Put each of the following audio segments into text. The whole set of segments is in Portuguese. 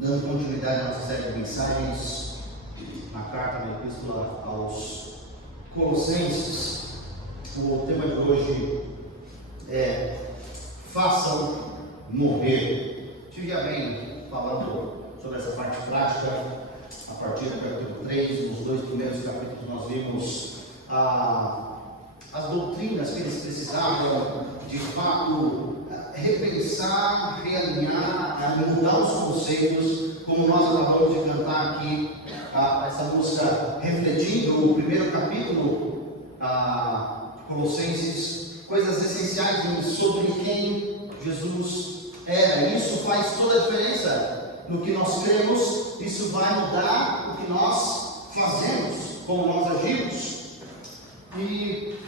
dando continuidade à nossa série de mensagens na carta da Epístola aos Colossenses. O tema de hoje é façam morrer. Estive já bem falando sobre essa parte prática a partir do capítulo 3. Nos dois primeiros capítulos nós vimos as doutrinas que eles precisavam de fato repensar, realinhar, mudar os conceitos, como nós acabamos de cantar aqui essa música, refletindo o primeiro capítulo de Colossenses, coisas essenciais sobre quem Jesus era. Isso faz toda a diferença no que nós cremos. Isso vai mudar o que nós fazemos, como nós agimos. E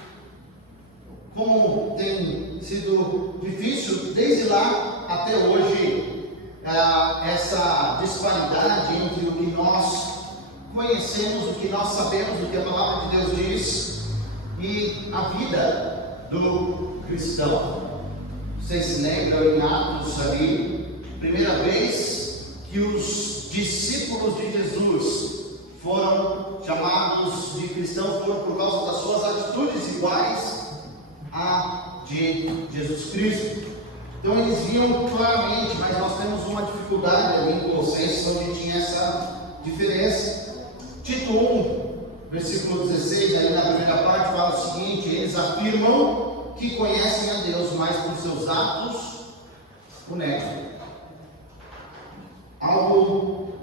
como tem sido difícil desde lá até hoje, essa disparidade entre o que nós conhecemos, o que nós sabemos, o que a palavra de Deus diz e a vida do cristão. Vocês se lembram em Atos ali, primeira vez que os discípulos de Jesus foram chamados de cristãos, foram por causa das suas atitudes iguais a de Jesus Cristo. Então eles viam claramente, mas nós temos uma dificuldade ali em Colossenses, onde tinha essa diferença. Tito 1, versículo 16, ali na primeira parte, fala o seguinte: eles afirmam que conhecem a Deus, mas por seus atos o negam. Algo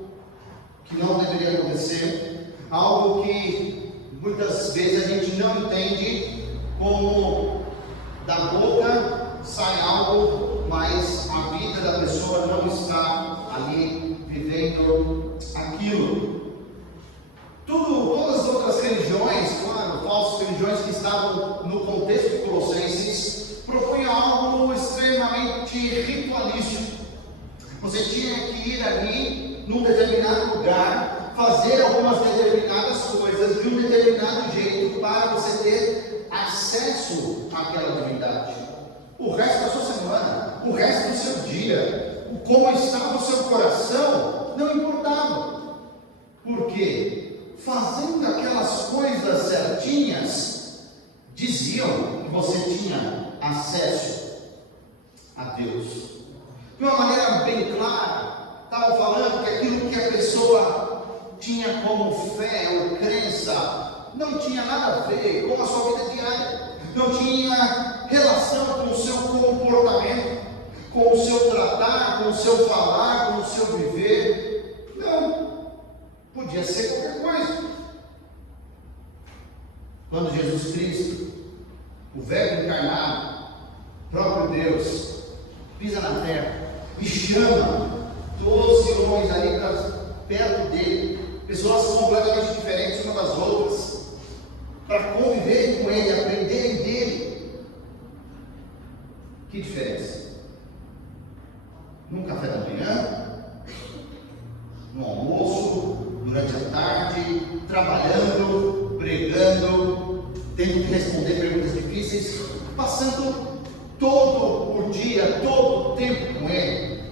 que não deveria acontecer, algo que muitas vezes a gente não entende, como da boca sai algo, mas a vida da pessoa não está ali vivendo aquilo. Todas as outras religiões, claro, falsas religiões que estavam no contexto de Colossenses, propunham algo extremamente ritualístico. Você tinha que ir ali num determinado lugar, fazer algumas determinadas coisas de um determinado jeito para você ter acesso àquela divindade. O resto da sua semana, o resto do seu dia, como estava o seu coração, não importava. Por quê? Fazendo aquelas coisas certinhas, diziam que você tinha acesso a Deus. De uma maneira bem clara, estavam falando que aquilo que a pessoa tinha como fé ou crença não tinha nada a ver com a sua vida diária, não tinha relação com o seu comportamento, com o seu tratar, com o seu falar, com o seu viver. Não, podia ser qualquer coisa. Quando Jesus Cristo, o Verbo encarnado, próprio Deus, pisa na terra e chama 12 homens ali para perto dele, pessoas completamente diferentes umas das outras, para conviverem com ele, aprenderem dele. Que diferença? Num café da manhã, no almoço, durante a tarde, trabalhando, pregando, tendo que responder perguntas difíceis, passando todo o dia, todo o tempo com ele.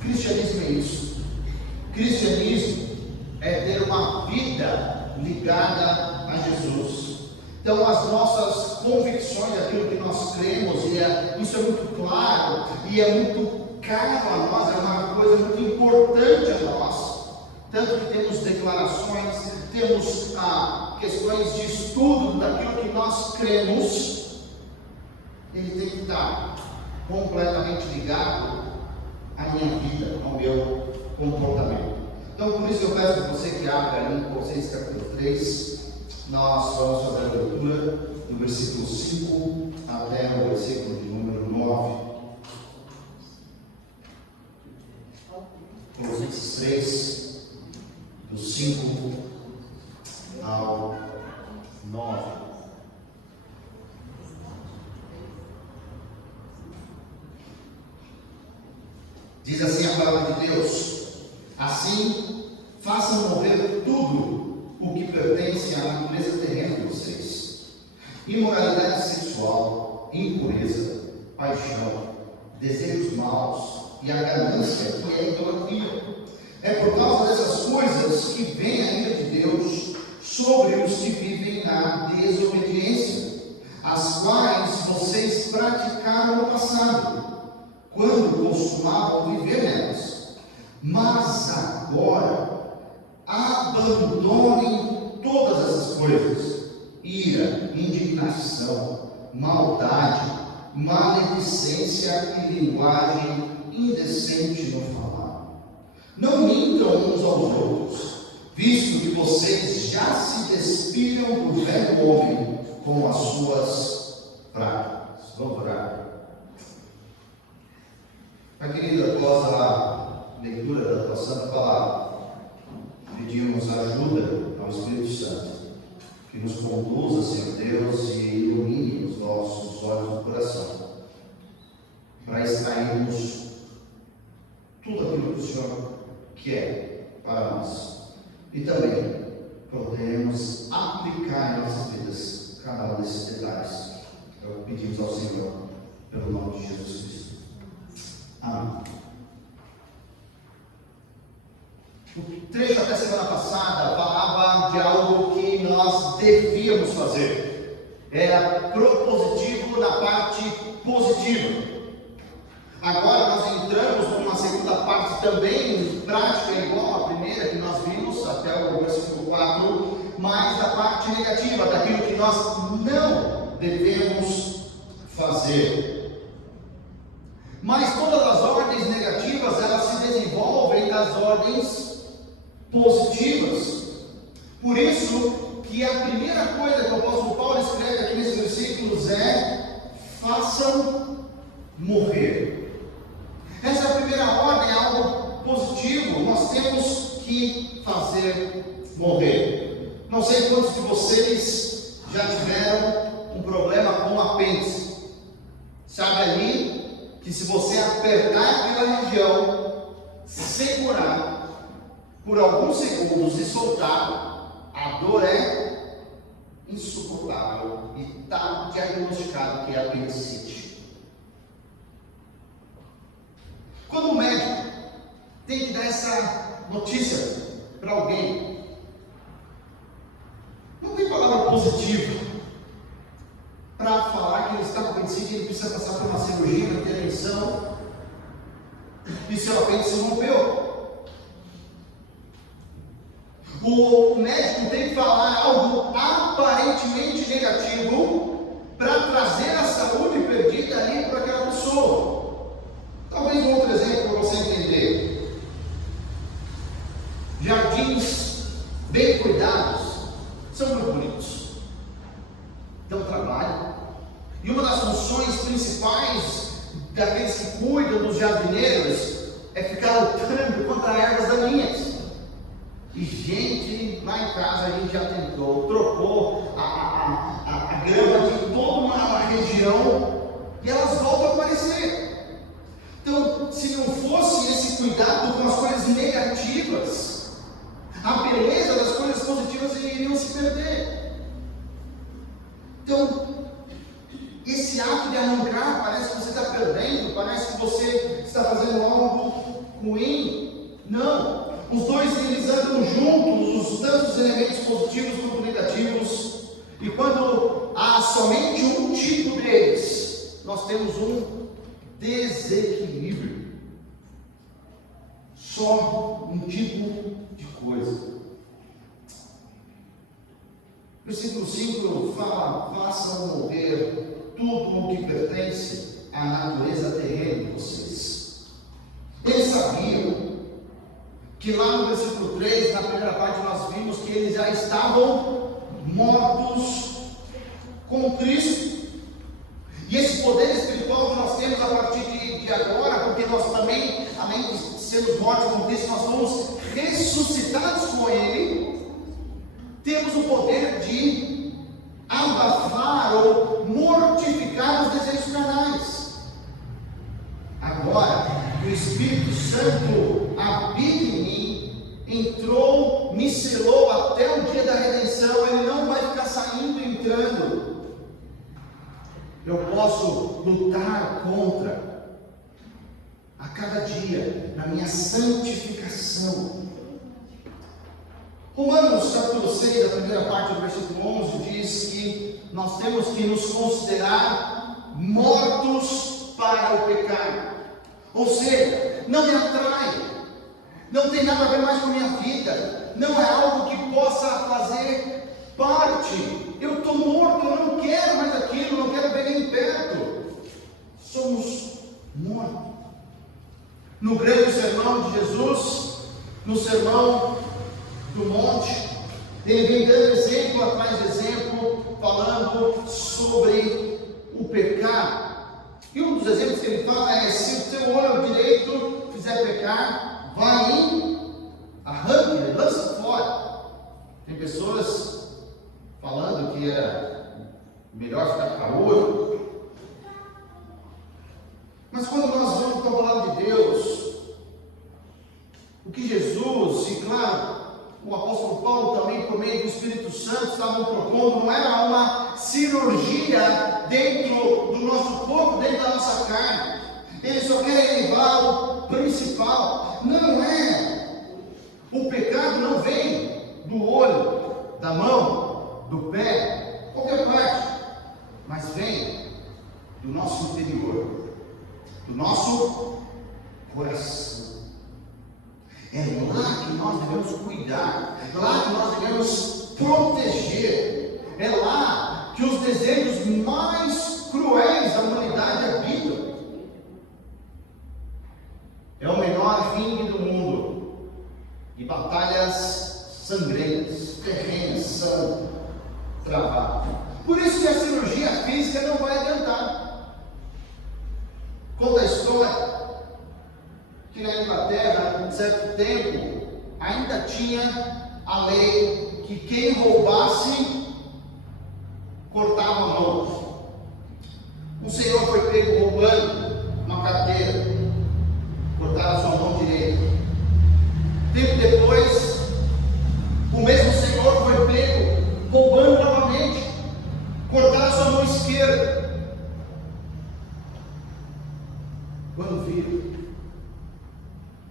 Cristianismo é isso. Cristianismo é ter uma vida ligada a Jesus. Então as nossas convicções, aquilo que nós cremos, isso é muito claro e é muito caro a nós, é uma coisa muito importante a nós. Tanto que temos declarações, temos questões de estudo daquilo que nós cremos. Ele tem que estar completamente ligado à minha vida, ao meu comportamento. Então, por isso eu peço a você que abra ali em Colossenses capítulo 3, nós vamos fazer a leitura do versículo 5 até o versículo de número 9. Colossenses 3, do 5 ao 9. Diz assim a palavra de Deus: assim, façam morrer tudo o que pertence à natureza terrena de vocês: imoralidade sexual, impureza, paixão, desejos maus, e a ganância, que é idolatria. É por causa dessas coisas que vem a ira de Deus sobre os que vivem na desobediência, as quais vocês praticaram no passado, quando costumavam viver nelas. Mas agora, abandonem todas essas coisas: ira, indignação, maldade, maledicência e linguagem indecente no falar. Não mintam uns aos outros, visto que vocês já se despiram do velho homem com as suas práticas. Vamos orar. Pai querido, após a leitura da tua santa palavra, pedimos ajuda ao Espírito Santo, que nos conduza, Senhor Deus, e ilumine os nossos olhos do coração, para extrairmos tudo aquilo que o Senhor quer para nós, e também podemos aplicar em nossas vidas cada um desses detalhes. Eu pedimos ao Senhor, pelo nome de Jesus Cristo. Amém. O trecho até semana passada falava de algo que nós devíamos fazer. Era propositivo na parte positiva. Agora nós entramos numa segunda parte também prática, igual a primeira que nós vimos até o versículo 4, mas da parte negativa, daquilo que nós não devemos fazer. Mas todas as ordens negativas, elas se desenvolvem das ordens positivas. Por isso que a primeira coisa que o apóstolo Paulo escreve aqui nesses versículos é: façam morrer. Essa é a primeira ordem, é algo positivo. Nós temos que fazer morrer. Não sei quantos de vocês já tiveram um problema com apêndice. Sabe ali que se você apertar aquela região, segurar por alguns segundos e soltar, a dor é insuportável e está diagnosticado que é apendicite. Quando o médico tem que dar essa notícia para alguém, não tem palavra positiva para falar que ele está com apendicite e ele precisa passar por uma cirurgia, uma intervenção, e seu apêndice rompeu. O médico tem que falar algo aparentemente negativo para trazer a saúde perdida ali para aquela pessoa. Talvez um outro exemplo para você entender: jardins bem cuidados são muito bonitos, dão trabalho, e uma das funções principais daqueles que cuidam dos jardineiros é ficar lutando contra ervas daninhas. E gente, lá em casa a gente já tentou, trocou a grama de toda uma região e elas voltam a aparecer. Então, se não fosse esse cuidado com as coisas negativas, a beleza das coisas positivas iriam se perder. Então, esse ato de arrancar, parece que você está perdendo, parece que você está fazendo algo ruim. Não, os dois eles andam juntos, tanto os elementos positivos quanto negativos, e quando há somente um tipo deles, nós temos um desequilíbrio. Só um tipo de coisa. Versículo 5 fala: façam morrer tudo o que pertence à natureza terrena de vocês. Eles sabiam que lá no versículo 3, na primeira parte, nós vimos que eles já estavam mortos com Cristo. E esse poder espiritual que nós temos a partir de agora, porque nós também, além de sermos mortos com Cristo, nós fomos ressuscitados com Ele, temos o poder de abafar ou mortificar os desejos carnais. Agora, o Espírito Santo habita em mim, entrou, me selou até o dia da redenção, ele não vai ficar saindo e entrando. Eu posso lutar contra a cada dia, na minha santificação. Romanos capítulo 6, a primeira parte do versículo 11, diz que nós temos que nos considerar mortos para o pecado. Ou seja, não me atrai, não tem nada a ver mais com a minha vida, não é algo que possa fazer parte. Eu estou morto, eu não quero mais aquilo, não quero ver nem perto. Somos mortos. No grande sermão de Jesus, no sermão do monte, ele vem dando exemplo atrás de exemplo, falando sobre o pecado. E um dos exemplos que ele fala é: se o teu olho direito fizer pecar, vai e arranque, lança fora. Tem pessoas falando que era melhor ficar com o olho. Mas quando nós vamos para a palavra de Deus, o que Jesus, e claro, o apóstolo Paulo também, por meio do Espírito Santo, estavam propondo, não era uma cirurgia dentro do nosso corpo, dentro da nossa carne. Eles só querem levar o principal. Não é. O pecado não vem do olho, da mão, do pé, qualquer parte, mas vem do nosso interior, do nosso coração. É lá que nós devemos cuidar, é lá que nós devemos proteger, é lá que os desejos mais cruéis da humanidade habitam. É o menor ringue do mundo, e batalhas sangrentas, terrenas são travadas. Por isso que a cirurgia física não vai adiantar. Conta a história que na Inglaterra, em certo tempo, ainda tinha a lei que quem roubasse cortava a mão. Um senhor foi pego roubando uma carteira, cortaram sua mão direita. Tempo depois, o mesmo senhor foi pego roubando novamente, cortaram sua mão esquerda. Quando viram,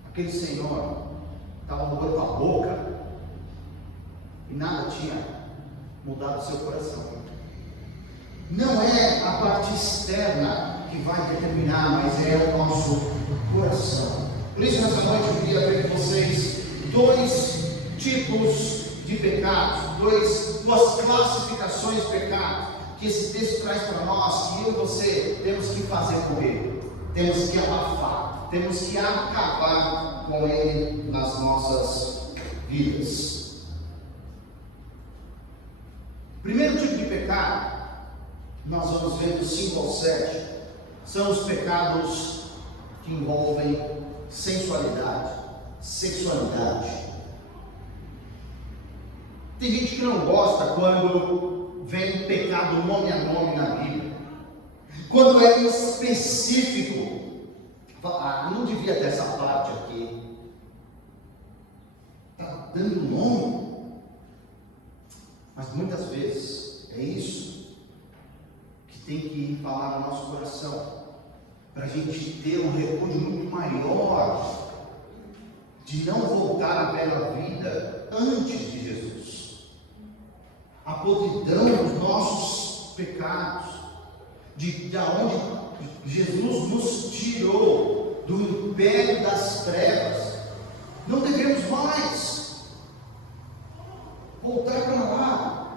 aquele senhor estava roubando com a boca e nada tinha mudado seu coração. Não é a parte externa que vai determinar, mas é o nosso coração. Por isso, nessa noite eu queria ver com vocês dois tipos de pecados, duas classificações de pecados que esse texto traz para nós, que eu e você temos que fazer correr, temos que abafar, temos que acabar com ele nas nossas vidas. Primeiro tipo de pecado, nós vamos ver do 5 ao 7, são os pecados que envolvem sensualidade, sexualidade. Tem gente que não gosta quando vem pecado nome a nome na Bíblia, quando é específico. Não devia ter essa parte aqui, está dando nome, mas muitas vezes é isso que tem que falar no nosso coração, para a gente ter um repúdio muito maior de não voltar à velha vida antes de Jesus. A podridão dos nossos pecados, de onde Jesus nos tirou do império das trevas, não devemos mais voltar para lá.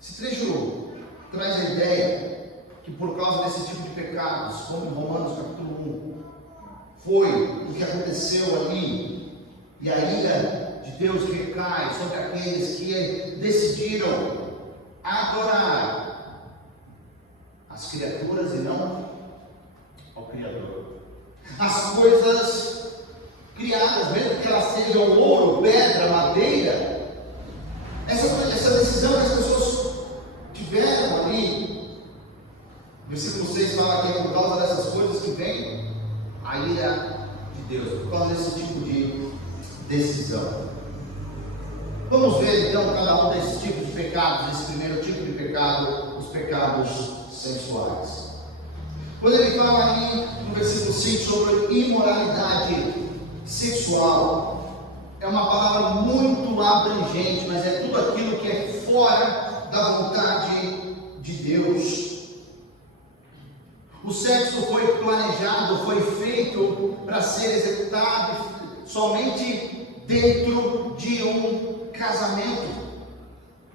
Esse trecho traz a ideia que por causa desse tipo de pecados, como em Romanos capítulo 1, foi o que aconteceu ali, e a ira de Deus recai sobre aqueles que decidiram adorar as criaturas e não ao Criador. As coisas criadas, mesmo que elas sejam ouro, pedra, madeira, essa decisão que as pessoas tiveram ali, o versículo 6 fala que é por causa dessas coisas que vem a ira de Deus, por causa desse tipo de decisão. Vamos ver então cada um desses tipos de pecados. Esse primeiro tipo de pecado, os pecados pecados sexuais. Quando ele fala aí no versículo 5 sobre imoralidade sexual, é uma palavra muito abrangente, mas é tudo aquilo que é fora da vontade de Deus. O sexo foi planejado, foi feito para ser executado somente dentro de um casamento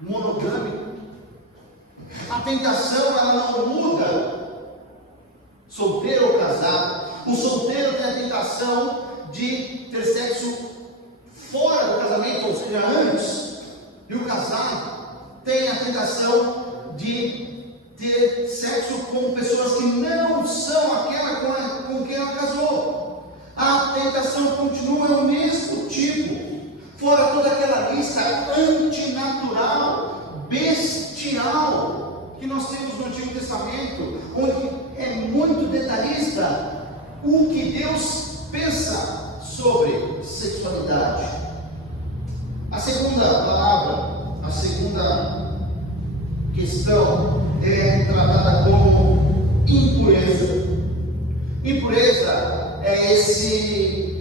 monogâmico. A tentação, ela não muda, solteiro ou casado. O solteiro tem a tentação de ter sexo fora do casamento, ou seja, antes. E o casado tem a tentação de ter sexo com pessoas que não são aquela com quem ela casou. A tentação continua, é o mesmo tipo. Fora toda aquela lista antinatural, bestial, que nós temos no Antigo Testamento, onde é muito detalhista o que Deus pensa sobre sexualidade. A segunda palavra, a segunda questão é tratada como impureza. Impureza é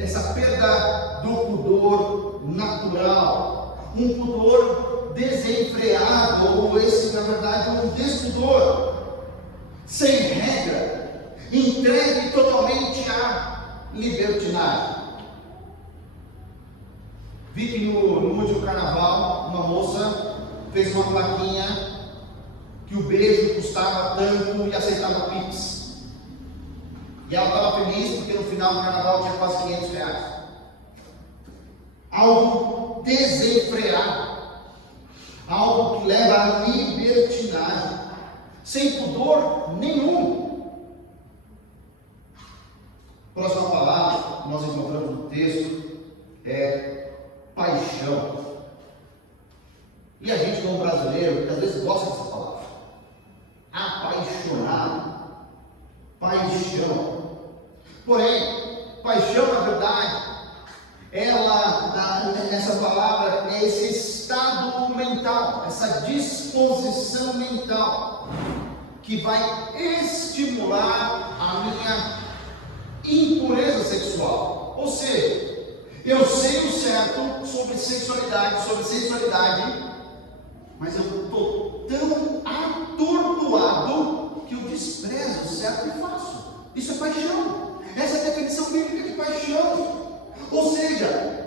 essa perda do pudor natural, um pudor desenfreado, ou esse, na verdade, um despudor, sem regra, entregue totalmente à libertinagem. Vi que no último carnaval, uma moça fez uma plaquinha que o beijo custava tanto e aceitava Pix. E ela estava feliz porque no final do carnaval tinha quase R$500. Algo desenfreado, algo que leva à libertinagem, sem pudor nenhum. Próxima palavra que nós encontramos no texto é paixão. E a gente, como brasileiro, às vezes gosta dessa palavra. Apaixonado, paixão. Porém, paixão, na verdade, essa palavra é esse estado mental, essa disposição mental que vai estimular a minha impureza sexual. Ou seja, eu sei o certo sobre sexualidade, sobre sensualidade, mas eu estou tão atordoado que eu desprezo o certo e faço. Isso é paixão. Essa é a definição bíblica de paixão. Ou seja,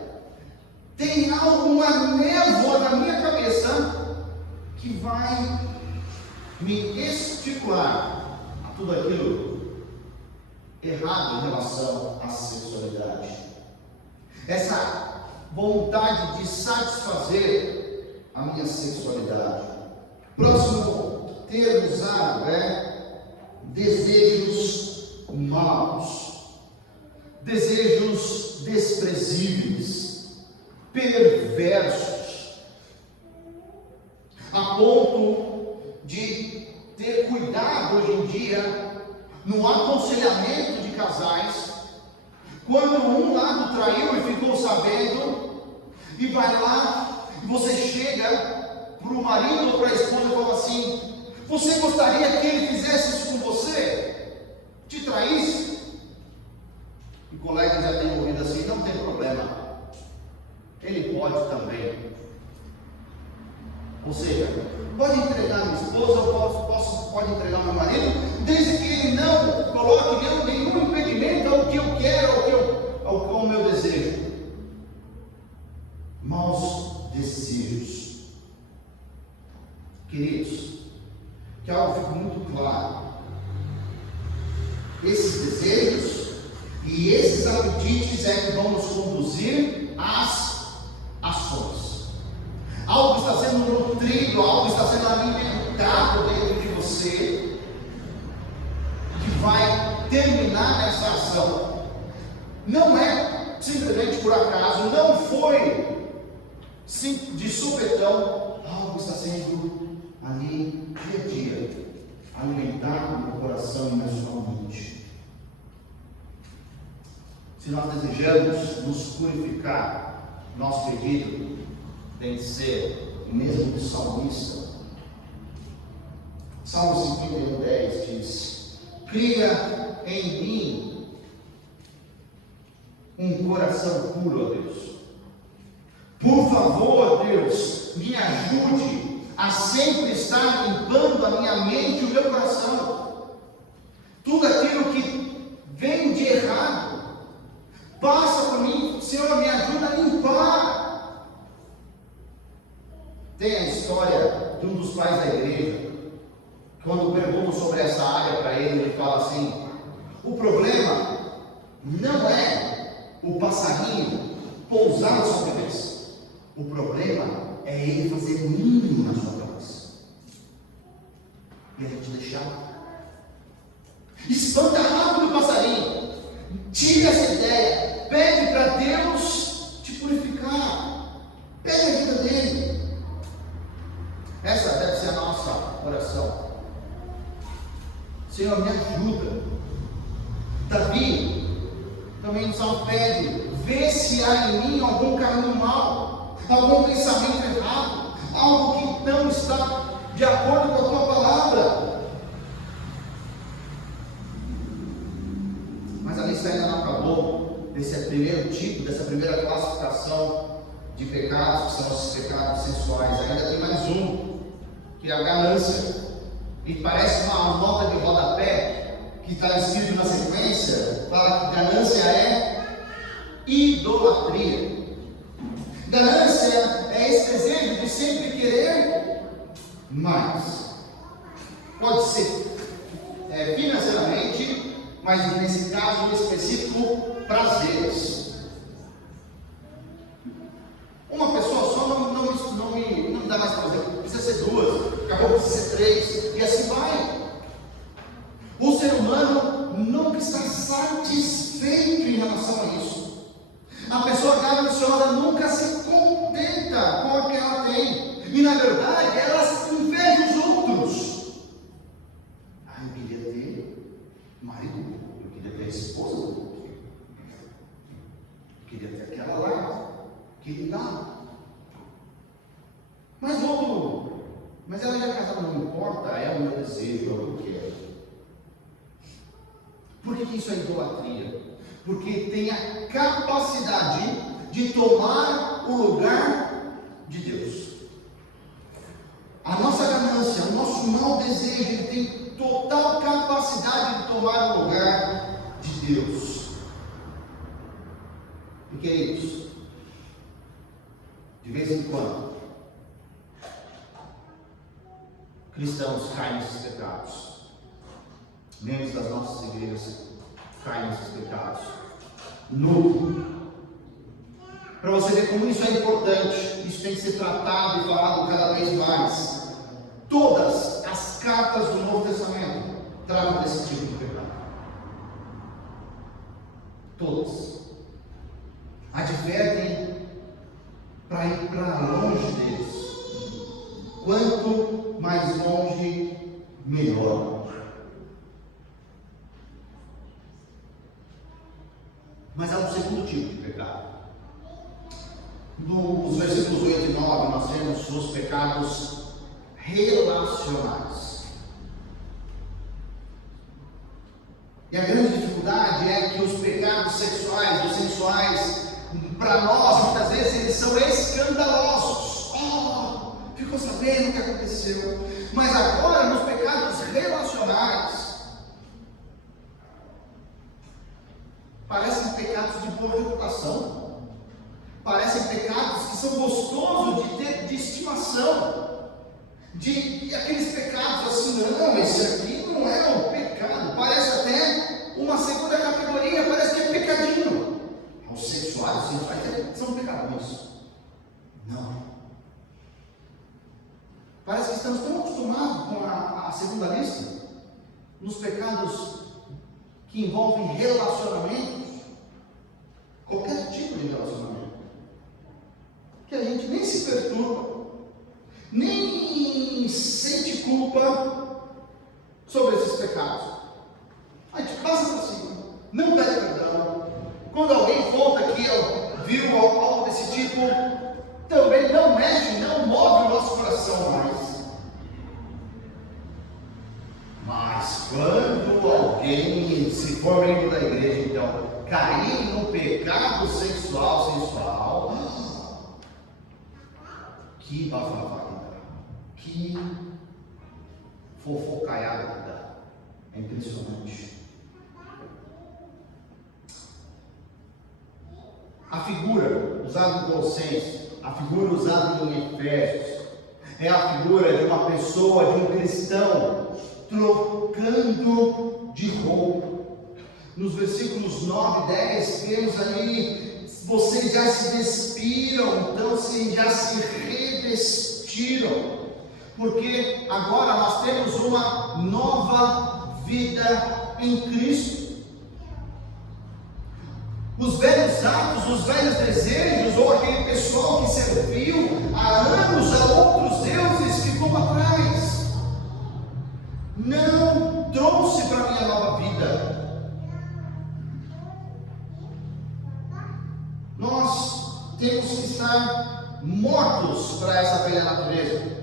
tem alguma névoa na minha cabeça que vai me estimular a tudo aquilo errado em relação à sexualidade. Essa vontade de satisfazer a minha sexualidade. Próximo termo usado é desejos maus, desejos desprezíveis, perversos, a ponto de ter cuidado hoje em dia no aconselhamento de casais, quando um lado traiu e ficou sabendo, e vai lá, e você chega para o marido ou para a esposa e fala assim: você gostaria que ele fizesse isso com você? Te traísse? E colegas já têm ouvido assim: não tem problema, ele pode também. Ou seja, pode entregar minha esposa, pode entregar meu marido, desde que ele não coloque nenhum impedimento ao que eu quero, ao meu desejo. Maus desejos. Queridos, que algo fique muito claro: esses desejos e esses apetites é que vão nos conduzir às ações. Algo está sendo nutrido, algo está sendo alimentado dentro de você, que vai terminar nessa ação. Não é simplesmente por acaso, não foi de supetão, algo está sendo ali dia a dia, alimentado no coração e na sua mente. Se nós desejamos nos purificar, nosso pedido tem que ser o mesmo do salmista: Salmo 51:10 diz: cria em mim um coração puro, ó Deus. Por favor, Deus, me ajude a sempre estar limpando a minha mente e o meu coração. Tudo aquilo que vem de errado, passa por mim, Senhor, me ajuda a limpar. Tem a história de um dos pais da igreja, quando perguntam sobre essa área para ele, ele fala assim: o problema não é o passarinho pousar na sua cabeça, o problema é ele fazer ninho na sua cabeça. E a gente deixar. Espanta rápido o passarinho, tira essa ideia, pede para Deus te purificar, pede a ajuda dele. Essa deve ser a nossa oração. Senhor, me ajuda. Davi também no Salmo pede: vê se há em mim algum caminho mau, algum pensamento errado, algo que não está de acordo com a tua palavra. Mas a lista ainda não acabou desse primeiro tipo, dessa primeira classificação de pecados, que são os pecados sensuais. Ainda tem mais um, que é a ganância. E parece uma nota de rodapé que está escrito na sequência, fala que ganância é idolatria. Ganância é esse desejo de sempre querer mais. Pode ser financeiramente, mas nesse caso específico, prazeres. Uma pessoa só não me dá mais prazer. Precisa ser duas, acabou, precisa ser três, e assim vai. O ser humano nunca está satisfeito em relação a isso. A pessoa gananciosa nunca se contenta com o que ela tem, e na verdade ela inveja os outros. Eu queria ter marido, eu queria ter esposa, eu queria ter aquela lá, que ele dá. Mas ela já casada, não importa, é o meu desejo, é o que eu quero. Por que isso é idolatria? Porque tem a capacidade de tomar o lugar de Deus. A nossa ganância, o nosso mau desejo, ele tem total capacidade de tomar o lugar de Deus. E queridos, de vez em quando, cristãos caem nesses pecados. Membros das nossas igrejas caem nesses pecados. Para você ver como isso é importante, isso tem que ser tratado e falado cada vez mais. Todas as cartas do Novo Testamento tratam desse tipo de pecado. Todas. Advertem para ir para longe deles. Quanto mais longe, melhor. Mas há um segundo tipo de pecado. Nos versículos 8 e 9, nós temos os pecados relacionais. E a grande dificuldade é que os pecados sexuais ou sensuais, para nós, muitas vezes, eles são escandalosos. Ficou sabendo o que aconteceu. Mas agora, nos pecados relacionais, parecem pecados de boa reputação. Parecem pecados que são gostosos de ter de estimação. De aqueles pecados assim, não, esse aqui não é um pecado. Parece até uma segunda categoria, parece que é pecadinho. Os sensuais são pecadores. Não. Parece que estamos tão acostumados com a segunda lista, nos pecados que envolvem relacionamentos, qualquer tipo de relacionamento, que a gente nem se perturba, nem sente culpa sobre esses pecados. A gente passa por cima, não pede perdão. Quando alguém volta aqui, viu algo desse tipo, também não mexe, não move o nosso coração mais. quando alguém, se for membro da igreja, então, cair no pecado sensual, que bafafá que dá, que fofocaiada que dá, é impressionante. A figura usada em Colossenses, a figura usada em Efésios, é a figura de uma pessoa, de um cristão, trocando de roupa. Nos versículos 9 e 10, temos ali, vocês já se despiram, então já se revestiram, porque agora nós temos uma nova vida em Cristo. Os velhos atos, os velhos desejos, ou aquele pessoal que serviu há anos a outros deuses, ficou para trás. Não trouxe para mim a nova vida. Nós temos que estar mortos para essa velha natureza.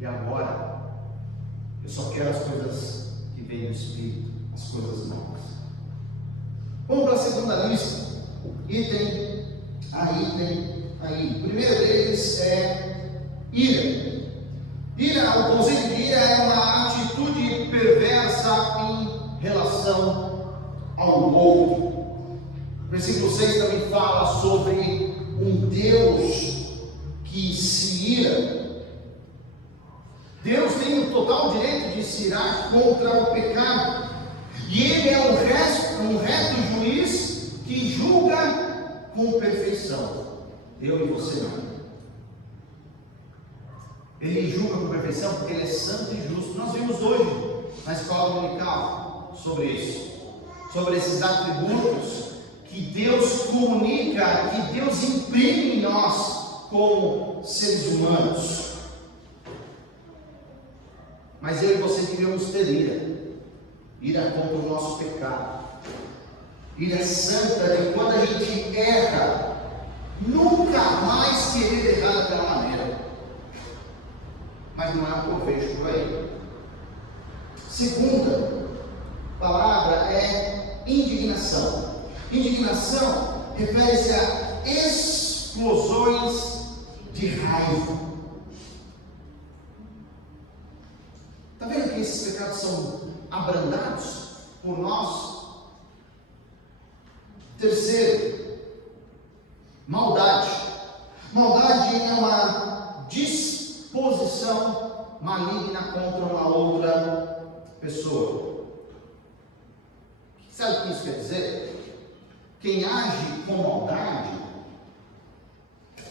E agora, eu só quero as coisas que vêm do Espírito, as coisas novas. Vamos para a segunda lista, item a item aí. O primeiro deles é ira. Ira, o conceito de ira é uma atitude perversa em relação ao outro. O versículo 6 também fala sobre um Deus que se ira. Deus tem o total direito de se irar contra o pecado. E Ele é um reto juiz que julga com perfeição. Eu e você não. Ele julga com perfeição porque Ele é santo e justo. Nós vimos hoje na escola dominical sobre isso, sobre esses atributos que Deus comunica, que Deus imprime em nós como seres humanos. Mas eu e você devemos ter ira contra o nosso pecado, ira santa de quando a gente erra, nunca mais querer errar daquela maneira. Mas não é o que eu vejo por aí. Segunda palavra é indignação. Indignação refere-se a explosões de raiva. Está vendo que esses pecados são abrandados por nós? Terceiro, maldade. Maldade é uma disposição maligna contra uma outra pessoa. Sabe o que isso quer dizer? Quem age com maldade,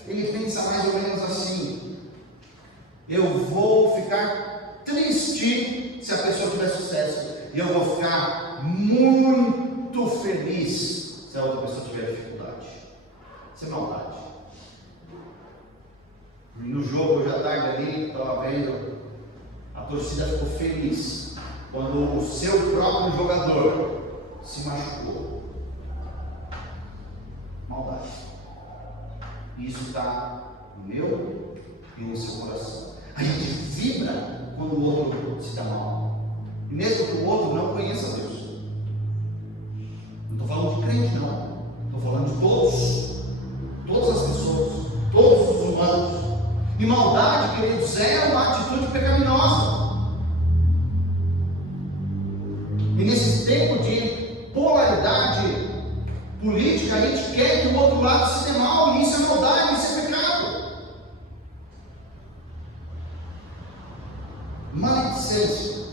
ele pensa mais ou menos assim: eu vou ficar triste se a pessoa tiver sucesso, e eu vou ficar muito feliz se a outra pessoa tiver dificuldade. Isso é maldade. No jogo hoje à tarde ali, estava vendo, a torcida ficou feliz quando o seu próprio jogador se machucou. Maldade. Isso está no meu e no seu coração. A gente vibra quando o outro se dá mal, e mesmo que o outro não conheça Deus. Não estou falando de crente, não. Estou falando de todas as pessoas, todos os humanos. E maldade, queridos, é uma atitude pecaminosa. E nesse tempo de polaridade política, a gente quer que o outro lado se dê mal, e isso é maldade, isso é pecado. Maledicência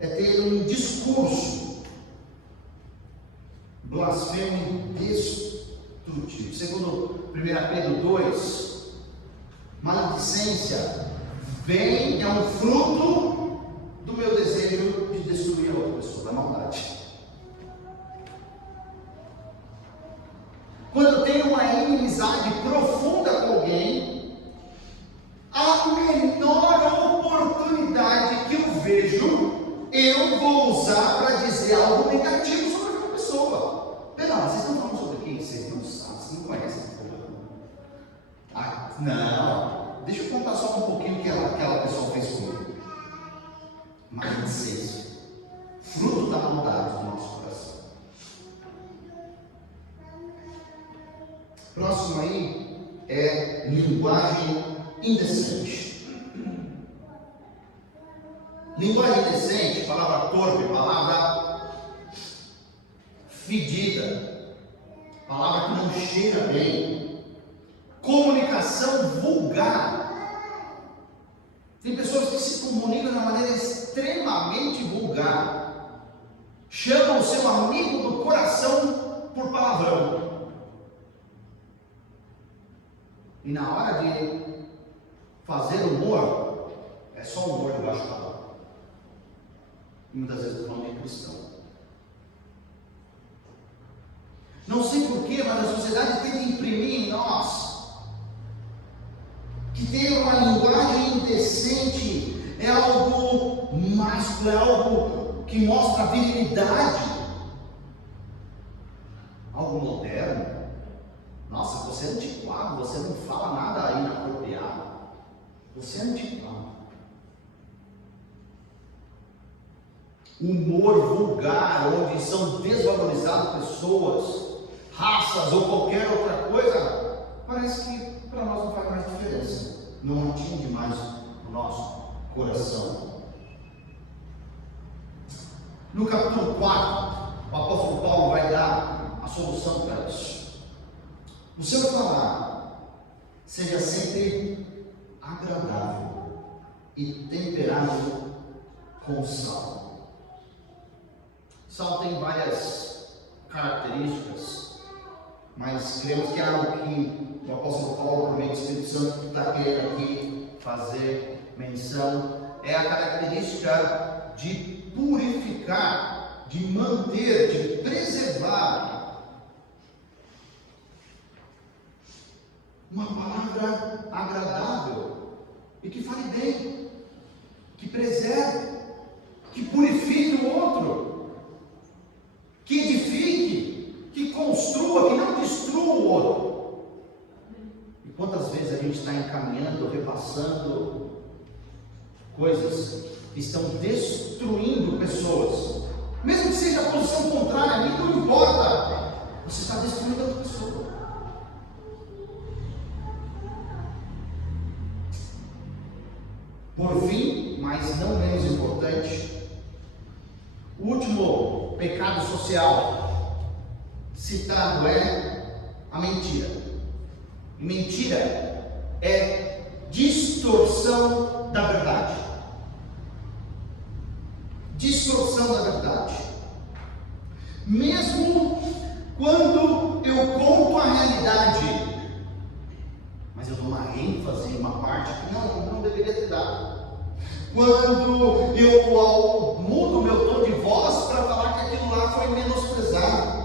é ter um discurso blasfemo e destrutivo. Segundo 1 Pedro 2, maledicência é um fruto do meu desejo de destruir a outra pessoa, da maldade. Quando eu tenho uma inimizade profunda com alguém, a menor oportunidade que eu vejo, eu vou usar para dizer algo negativo sobre aquela pessoa. Pera lá, vocês estão falando sobre quem? Vocês não sabem, vocês não conhecem. Não, deixa eu contar só um pouquinho o que aquela pessoa fez comigo. indecente. Linguagem indecente, palavra torpe, palavra fedida, palavra que não cheira bem, comunicação vulgar. Tem pessoas que se comunicam de uma maneira extremamente vulgar, chamam o seu amigo do coração por palavrão, e na hora de fazer humor, é só humor de baixo calão. E muitas vezes estou falando de cristão. Não sei porquê, mas a sociedade tenta imprimir em nós que ter uma linguagem indecente é algo másculo, é algo que mostra virilidade, algo moderno. Nossa, você é antiquado, você não fala nada inapropriado, você é antiquado. Humor vulgar, onde são desvalorizadas pessoas, raças ou qualquer outra coisa, parece que para nós não faz mais diferença, não atinge mais o nosso coração. No capítulo 4, o apóstolo Paulo vai dar a solução para isso. O seu falar seja sempre agradável e temperado com sal. Sal tem várias características, mas cremos que é algo que o apóstolo Paulo, por meio do Espírito Santo, está querendo aqui fazer menção. É a característica de purificar, de manter, de preservar. Uma palavra agradável e que fale bem, que preserve, que purifique o outro, que edifique, que construa, que não destrua o outro. E quantas vezes a gente está encaminhando, repassando coisas que estão destruindo pessoas, mesmo que seja a posição contrária, a mim não importa, você está destruindo a outra pessoa. Por fim, mas não menos importante, o último pecado social citado é a mentira. E mentira é distorção da verdade. Distorção da verdade. Mesmo quando eu conto a realidade, mas eu dou uma ênfase em uma parte que não deveria ter dado. Quando eu mudo meu tom de voz para falar que aquilo lá foi menosprezado.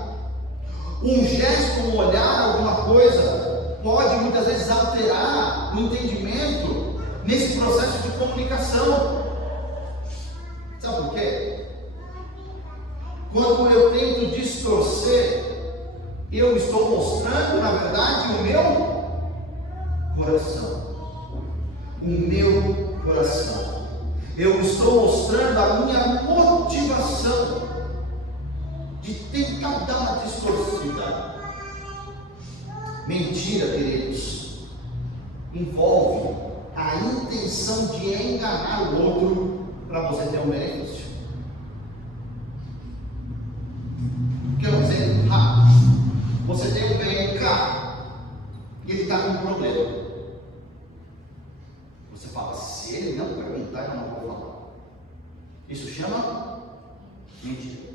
Um gesto, um olhar, alguma coisa, pode muitas vezes alterar o entendimento nesse processo de comunicação. Sabe por quê? Quando eu tento distorcer, eu estou mostrando, na verdade, o meu coração. O meu coração. Eu estou mostrando a minha motivação de tentar dar uma distorcida. Mentira, queridos, envolve a intenção de enganar o outro para você ter um benefício. Quer um exemplo rápido? Você tem um bem caro e ele está com um problema. Você fala, se ele não perguntar, eu não vou falar. Isso chama mentira.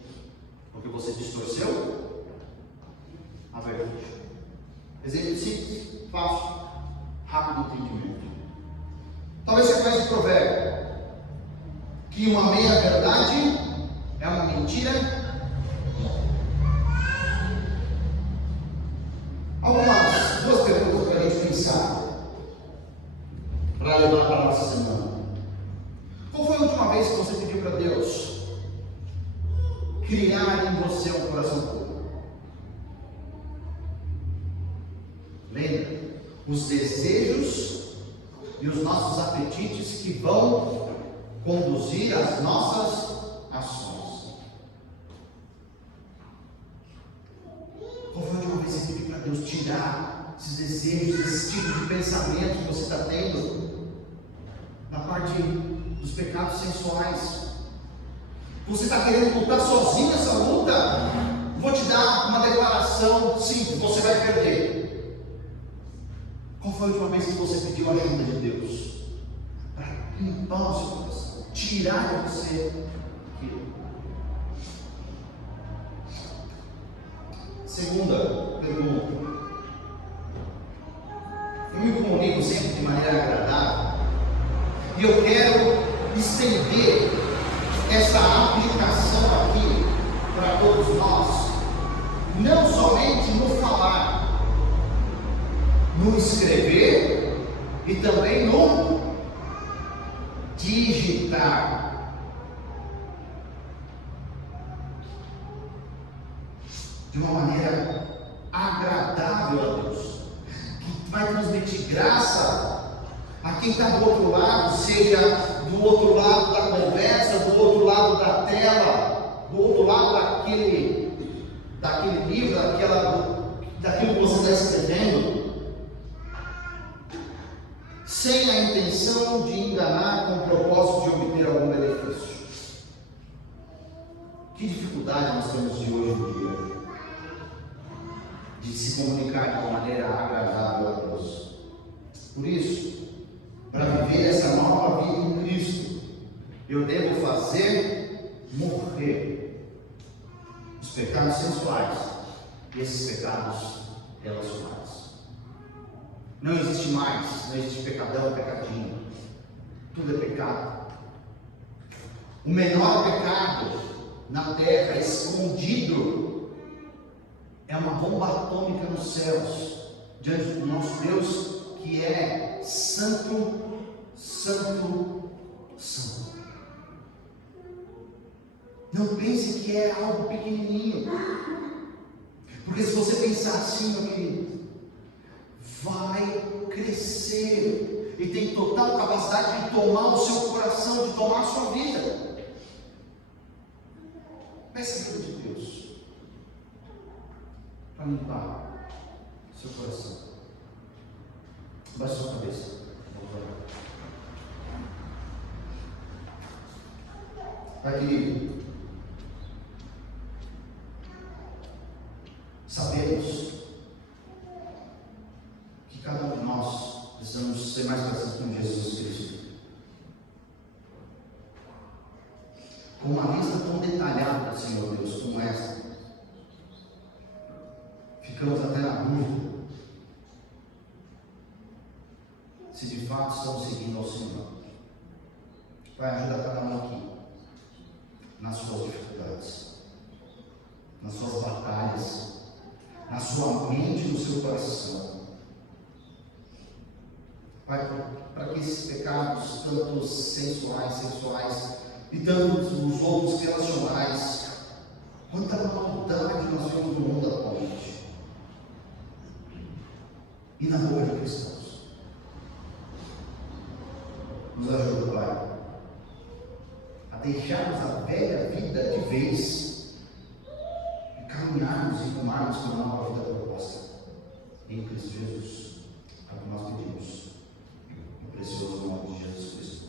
Porque você distorceu a verdade. Exemplo simples, fácil, rápido entendimento. Talvez você conheça o provérbio que uma meia verdade é uma mentira. Algumas duas perguntas para a gente pensar, para levar para a nossa semana. Qual foi a última vez que você pediu para Deus criar em você um coração puro? Lembra? Os desejos e os nossos apetites que vão conduzir as nossas ações. Qual foi a última vez que você pediu para Deus tirar esses desejos, esse tipo de pensamento que você está tendo, na parte dos pecados sensuais. Você está querendo lutar sozinho essa luta? Vou te dar uma declaração simples: você vai perder. Qual foi a última vez que você pediu a ajuda de Deus para limpar o seu coração, tirar de você aquilo? Segunda pergunta: eu me comunico sempre de maneira agradável? E eu quero estender essa aplicação aqui para todos nós, não somente no falar, no escrever e também no digitar. De uma maneira agradável a Deus, que vai transmitir graça a quem está do outro lado, seja do outro lado da conversa, do outro lado da tela, do outro lado daquele livro, daquilo que você está escrevendo, sem a intenção de enganar com o propósito de obter algum benefício. Que dificuldade nós temos de hoje em dia de se comunicar de uma maneira agradável a Deus. Por isso, para viver essa nova vida em Cristo, eu devo fazer morrer os pecados sensuais e esses pecados relacionais. Não existe mais, não existe pecadão, pecadinho. Tudo é pecado. O menor pecado na terra, escondido, é uma bomba atômica nos céus, diante do nosso Deus, que é santo, santo, santo. Não pense que é algo pequenininho, porque se você pensar assim, meu querido, vai crescer e tem total capacidade de tomar o seu coração, de tomar a sua vida. Peça a ajuda de Deus para limpar o seu coração. Baixe sua cabeça. Pai querido, sabemos que cada um de nós precisamos ser mais parecidos com Jesus Cristo. Com uma lista tão detalhada, Senhor Deus, como essa, ficamos até na dúvida se de fato estamos seguindo ao Senhor. Pai, ajuda cada um aqui nas suas dificuldades, nas suas batalhas, na sua mente e no seu coração. Pai, para que esses pecados, tanto sensuais e tanto os outros relacionais, quanta maldade nós vemos no mundo atualmente e na boca de cristãos. Nos ajuda, Pai, a deixarmos a velha vida de vez e caminharmos e rumarmos para uma nova vida proposta em Cristo Jesus. É o que nós pedimos, no precioso nome de Jesus Cristo.